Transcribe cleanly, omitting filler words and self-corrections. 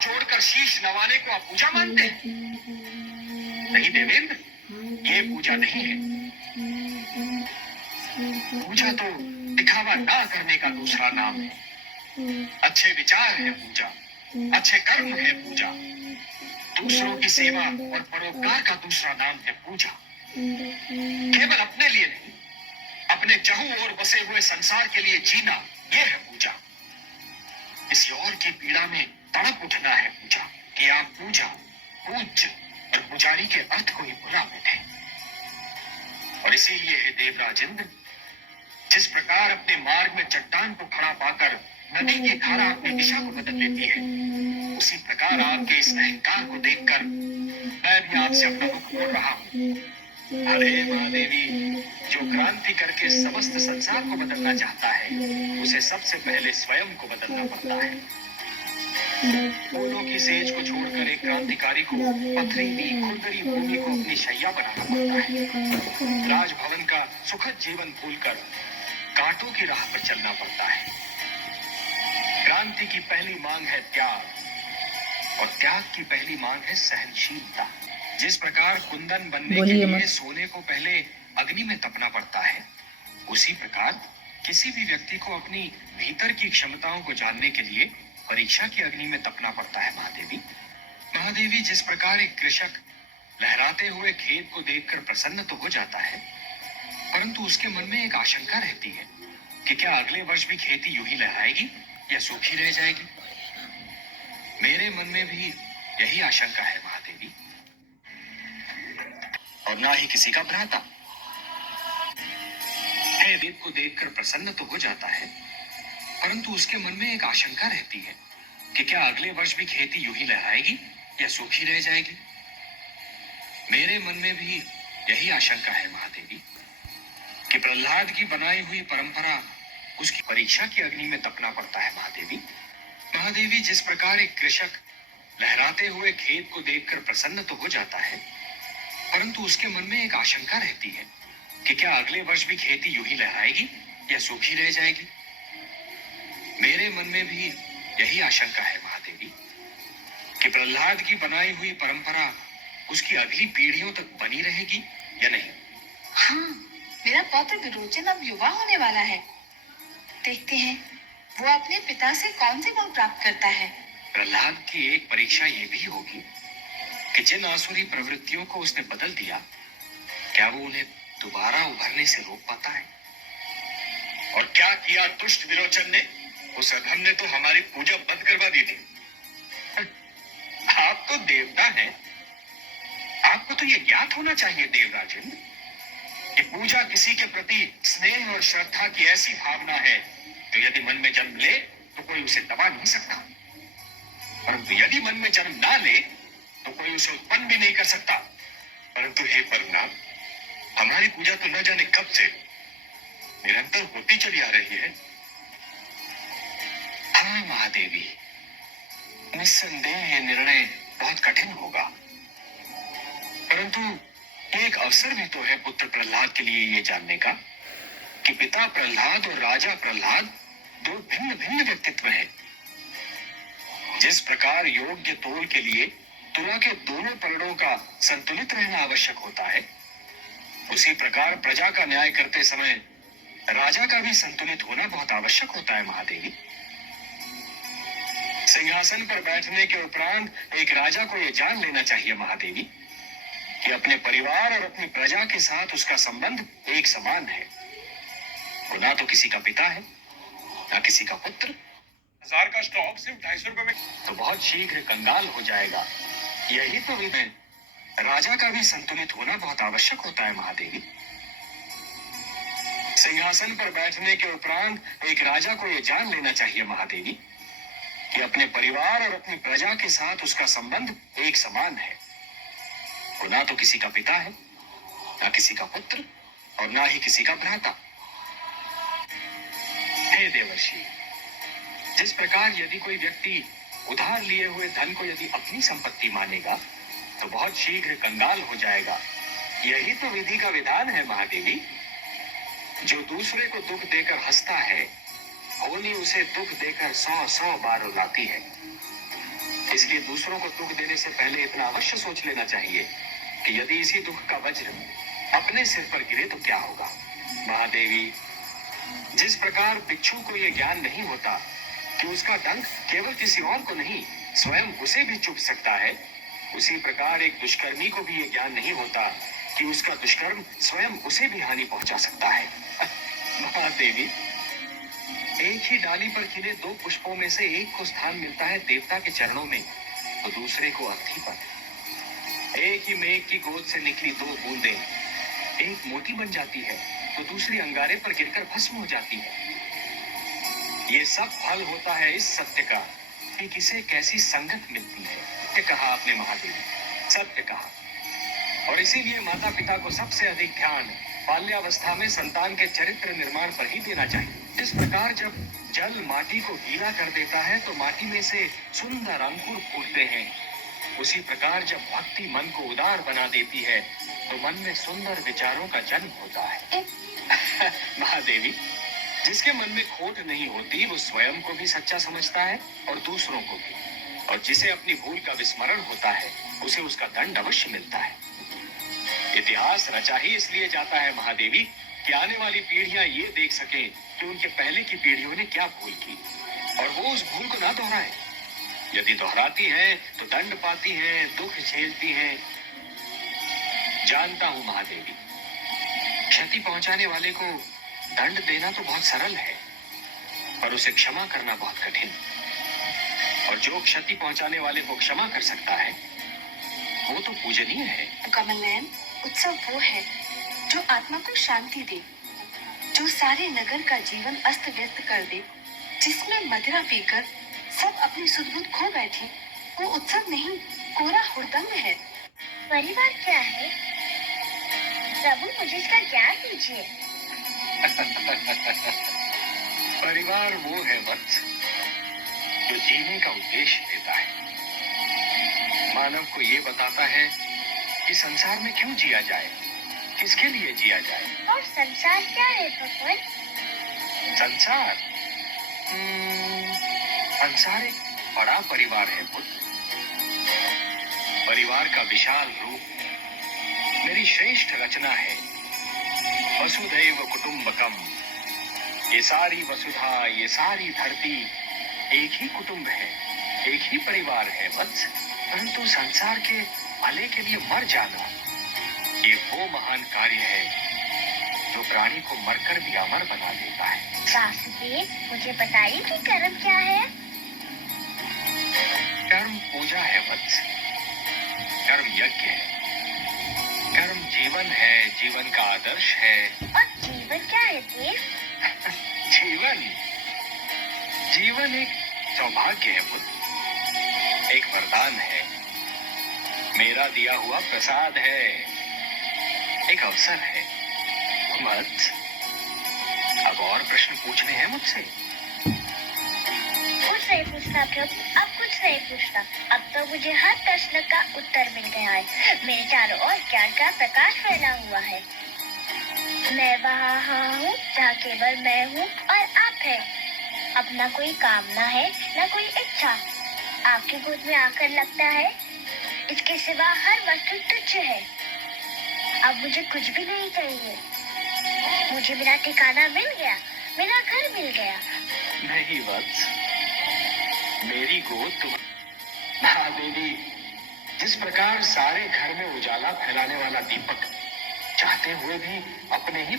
छोड़कर शीश नवाने को आप पूजा मानते हैं? नहीं देवेंद्र, ये पूजा नहीं है। पूजा तो दिखावा ना करने का दूसरा नाम है। अच्छे विचार है पूजा, अच्छे कर्म है पूजा, दूसरों की सेवा और परोपकार का दूसरा नाम है पूजा। केवल अपने लिए नहीं, अपने चहुं ओर बसे हुए संसार के लिए जीना, यह है पूजा। किसी और की पीड़ा में तड़प उठना है पूजा, कि आप पूजा, पूज्य और पुजारी के अर्थ को ही भुला बैठे। और इसीलिए है देवराज इंद्र, जिस प्रकार अपने मार्ग में चट्टान को खड़ा पाकर नदी की धारा अपनी दिशा को बदल लेती है, उसी प्रकार आपके इस अहंकार को देखकर मैं भी आपसे अपना दुख बोल रहा हूँ। अरे महादेवी, जो क्रांति करके समस्त संसार को बदलना चाहता है, उसे सबसे पहले स्वयं को बदलना पड़ता है। फूलों की सेज को छोड़कर एक क्रांतिकारी को पथरीली खुरदरी भूमि को अपनी शैया बनाना पड़ता है। राजभवन का सुखद जीवन भूलकर कांटों की राह पर चलना पड़ता है। क्रांति की पहली मांग है त्याग, और त्याग की पहली मांग है सहनशीलता। जिस प्रकार कुंदन बनने के लिए सोने को पहले अग्नि में तपना पड़ता है, उसी प्रकार किसी भी व्यक्ति को अपनी भीतर की क्षमताओं को जानने के लिए परीक्षा की अग्नि में तपना पड़ता है। महादेवी, जिस प्रकार एक कृषक लहराते हुए खेत को देखकर प्रसन्न तो हो जाता है, परंतु उसके मन में एक आशंका रहती है कि क्या अगले वर्ष भी खेती यूं ही लहराएगी या सूखी रह जाएगी। मेरे मन में भी यही आशंका है महादेवी, और ना ही किसी का भ्राता। खेत को देखकर प्रसन्न तो हो जाता है, परंतु उसके मन में एक आशंका रहती है कि क्या अगले वर्ष भी खेती यूं ही लहराएगी या सूखी रह जाएगी। मेरे मन में भी यही आशंका है महादेवी, कि प्रहलाद की बनाई हुई परंपरा उसकी परीक्षा की अग्नि में तपना पड़ता है। महादेवी, जिस प्रकार एक कृषक लहराते हुए खेत को देखकर प्रसन्न तो हो जाता है, परंतु उसके मन में एक आशंका रहती है कि क्या अगले वर्ष भी खेती यूं ही लहराएगी या सूखी रह जाएगी। मेरे मन में भी यही आशंका है महादेवी, कि प्रहलाद की बनाई हुई परंपरा उसकी अगली पीढ़ियों तक बनी रहेगी या नहीं। हाँ, मेरा पौत्र विरोचन अब युवा होने वाला है। देखते हैं वो अपने पिता से कौन से गुण प्राप्त करता है। प्रहलाद की एक परीक्षा ये भी होगी कि जिन आसुरी प्रवृत्तियों को उसने बदल दिया, क्या वो उन्हें दोबारा उभरने से रोक पाता है। और क्या किया दुष्ट विरोचन ने? उस अधम ने तो हमारी पूजा बंद करवा दी थी। आप तो देवता हैं, आपको तो ये ज्ञात होना चाहिए देवराजन, कि पूजा किसी के प्रति स्नेह और श्रद्धा की ऐसी भावना है जो यदि मन में जन्म ले तो कोई उसे दबा नहीं सकता, परंतु यदि मन में जन्म ना ले तो कोई उसे उत्पन्न भी नहीं कर सकता। परंतु हे परमनाथ, हमारी पूजा तो न जाने कब से निरंतर होती चली आ रही है। हाँ महादेवी, निस्संदेह यह निर्णय बहुत कठिन होगा, परंतु एक अवसर भी तो है पुत्र प्रहलाद के लिए ये जानने का कि पिता प्रहलाद और राजा प्रहलाद दो भिन्न भिन्न व्यक्तित्व हैं। जिस प्रकार योग्य तोल के लिए तुला के दोनों पलड़ों का संतुलित रहना आवश्यक होता है, उसी प्रकार प्रजा का न्याय करते समय राजा का भी संतुलित होना बहुत आवश्यक होता है। महादेवी, सिंहासन पर बैठने के उपरांत एक राजा को यह जान लेना चाहिए महादेवी, कि अपने परिवार और अपनी प्रजा के साथ उसका संबंध एक समान है। वो ना तो किसी का पिता है, ना किसी का पुत्र। 1000 का स्टॉक सिर्फ 250 रुपए में तो बहुत शीघ्र कंगाल हो जाएगा। यही तो विधि है। राजा का भी संतुलित होना बहुत आवश्यक होता है महादेवी। सिंहासन पर बैठने के उपरांत एक राजा को यह जान लेना चाहिए महादेवी, कि अपने परिवार और अपनी प्रजा के साथ उसका संबंध एक समान है। वो ना तो किसी का पिता है, ना किसी का पुत्र, और ना ही किसी का भ्राता। हे देवर्षि, जिस प्रकार यदि कोई व्यक्ति उधार लिए हुए धन को यदि अपनी संपत्ति मानेगा तो बहुत शीघ्र कंगाल हो जाएगा, यही तो विधि का विधान है महादेवी। जो दूसरे को दुख देकर हंसता है, होली उसे दुख देकर 100 बार रुलाती है। इसलिए दूसरों को दुख देने से पहले इतना अवश्य सोच लेना चाहिए कि यदि इसी दुख का वज्र अपने सिर पर गिरे तो क्या होगा। महादेवी, जिस प्रकार बिच्छू को यह ज्ञान नहीं होता कि उसका डंक केवल किसी और को नहीं स्वयं उसे भी चुभ सकता है, उसी प्रकार एक दुष्कर्मी को भी यह ज्ञान नहीं होता कि उसका दुष्कर्म स्वयं उसे भी हानि पहुंचा सकता है। महादेवी, एक ही डाली पर खिले दो पुष्पों में से एक को स्थान मिलता है देवता के चरणों में, तो दूसरे को अर्थी पर। एक ही मेघ की गोद से निकली दो बूंदें, एक मोती बन जाती है तो दूसरी अंगारे पर गिरकर भस्म हो जाती है। ये सब फल होता है इस सत्य का कि किसे कैसी संगत मिलती है। सत्य कहा आपने महादेवी, सत्य कहा। और इसीलिए माता पिता को सबसे अधिक ध्यान बाल्यावस्था में संतान के चरित्र निर्माण पर ही देना चाहिए। इस प्रकार जब जल माटी को गीला कर देता है तो माटी में से सुंदर अंकुर फूटते हैं। उसी प्रकार जब भक्ति मन को उदार बना देती है तो मन में सुंदर विचारों का जन्म होता है। महादेवी, जिसके मन में खोट नहीं होती वो स्वयं को भी सच्चा समझता है और दूसरों को भी, और जिसे अपनी भूल का विस्मरण होता है उसे उसका दंड अवश्य मिलता है। इतिहास रचा ही इसलिए जाता है महादेवी कि आने वाली पीढ़ियां ये देख सकें कि उनके पहले की पीढ़ियों ने क्या भूल की और वो उस भूल को ना दोहराए। यदि दोहराती हैं तो दंड पाती हैं, दुख झेलती हैं। जानता हूं महादेवी, क्षति पहुंचाने वाले को दंड देना तो बहुत सरल है, पर उसे क्षमा करना बहुत कठिन। और जो क्षति पहुंचाने वाले को क्षमा कर सकता है वो तो पूजनीय है। कमल नयन, उत्सव वो है जो आत्मा को शांति दे, जो सारे नगर का जीवन अस्त व्यस्त कर दे। जिसमें मदिरा पीकर सब अपनी सुध-बुध खो बैठे, वो उत्सव नहीं, कोरा हुड़दंग है। परिवार क्या है? प्रभु, मुझे इसका ज्ञान दीजिए। परिवार वो है वत्स जो जीने का उद्देश्य देता है, मानव को ये बताता है कि संसार में क्यों जिया जाए, किसके लिए जिया जाए। और संसार क्या है भगवान? संसार संसार एक बड़ा परिवार है पुत्र। परिवार का विशाल रूप मेरी श्रेष्ठ रचना है। वसुधैव कुटुंबकम, ये सारी वसुधा, ये सारी धरती एक ही कुटुंब है, एक ही परिवार है वत्स। परंतु संसार के भले के लिए मर जाना ये वो महान कार्य है जो प्राणी को मरकर भी अमर बना देता है। वासुदेव, मुझे बताइए कि कर्म क्या है? कर्म पूजा है वत्स, कर्म यज्ञ है, कर्म जीवन है, जीवन का आदर्श है। और जीवन क्या है देव? जीवन जीवन एक सौभाग्य है पुत्र, एक वरदान है, मेरा दिया हुआ प्रसाद है, एक अवसर है। मत अब और प्रश्न पूछने हैं मुझसे? कुछ नहीं पूछना प्रभु, अब कुछ नहीं पूछना। अब तो मुझे हर प्रश्न का उत्तर मिल गया है। मेरे चारों ओर ज्ञान का प्रकाश फैला हुआ है। मैं वहाँ हूँ जहाँ केवल मैं हूँ और आप है। अब न कोई कामना है, न कोई इच्छा। आपकी गोद में आकर लगता है इसके सिवा हर वस्तु तुच्छ है। अब मुझे कुछ भी नहीं चाहिए। मुझे मेरा ठिकाना मिल गया, मेरा घर मिल गया। नहीं वत्स, मेरी गोद तुम। महादेवी, जिस प्रकार सारे घर में उजाला फैलाने वाला दीपक चाहते हुए भी अपने ही